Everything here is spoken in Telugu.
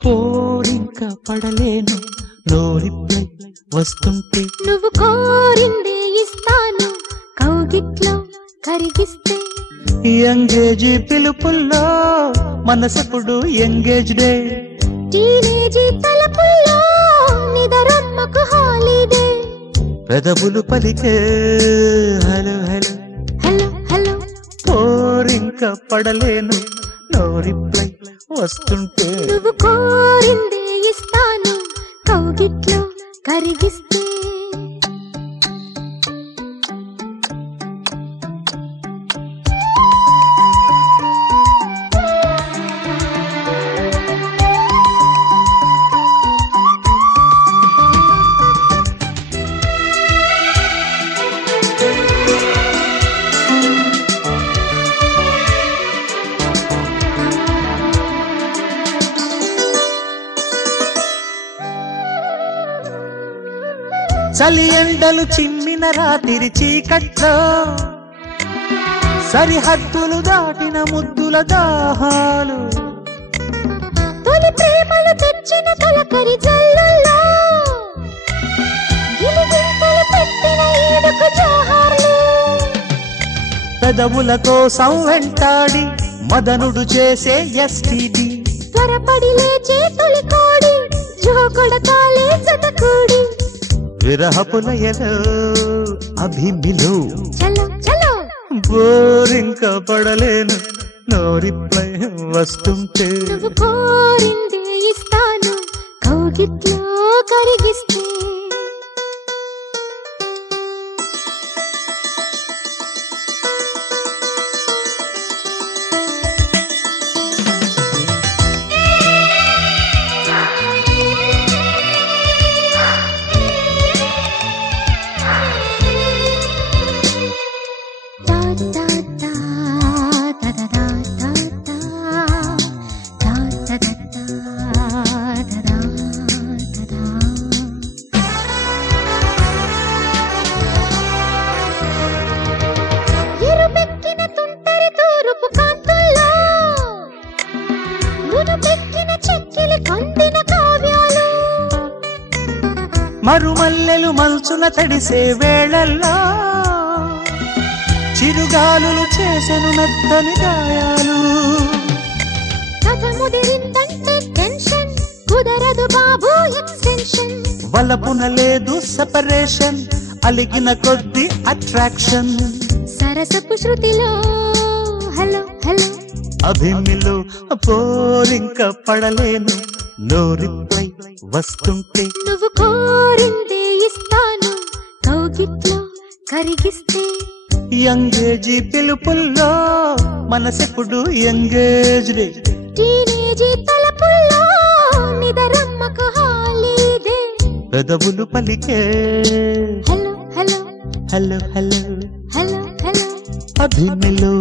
పోరింక పడలేను నో రిప్లై వస్తుంటే నువ్వు కోరిందే ఇస్తాను కౌగిట్లో కరిగిస్తే ఎంగేజీ పిలుపుల్లో మనసెప్పుడు ఎంగేజ్డే టీనేజీ తలపుల్లో నిదరమ్మకు హాలిడే పెదవులు పలికే హలో హలో హలో హలో పోరింక పడలేను నో రిప్లై వస్తుంటే నువ్వు కోరిందే ఇస్తాను కౌగిట్లో కరిగిస్తే చలి ఎండలు చిమ్మిన రాత్రి చీకట్లో సరిహద్దులు దాటిన ముద్దుల దాహాలు తొలి ప్రేమలు తెచ్చిన తొలకరి జల్లుల్లో గిలిగింతలు పెట్టిన ఈడుకు జోహార్లు పెదవుల కోసం వెంటాడి మదనుడు చేసే ఎస్టీడీ త్వరపడి లేచే తొలి కోడి జోకొడతాలే జతకూడి విరహపులయలో అభిమిలో చలో చలో బోరింక పడలేను నో రిప్లై వస్తుంటే నువ్వు కోరిందే ఇస్తాను కౌగిట్లో కరిగిస్తే మరుమల్లెలు మల్చున తడిసే వేళల్లో చిరుగాలులు చేసెను మెత్తని గాయాలు కథ ముదిరిందంటే టెన్షన్ కుదరదు బాబు ఎక్స్టెన్షన్ వలపున లేదు సెపరేషన్ అలిగిన కొద్ది అట్రాక్షన్ సరసపు శృతిలో హలో హలో అభిమిలో పోరింక పడలేను నో రిప్లై వస్తుంటే నువ్వు కోరిందే ఇస్తాను కౌగిట్లో కరిగిస్తే ఎంగేజీ పిలుపుల్లో మనసెప్పుడు ఎంగేజ్డే టీనేజీ తలపుల్లో నిదరమ్మకు హాలిడే పెదవులు పలికే hello hello hello hello hello hello అభిమిలో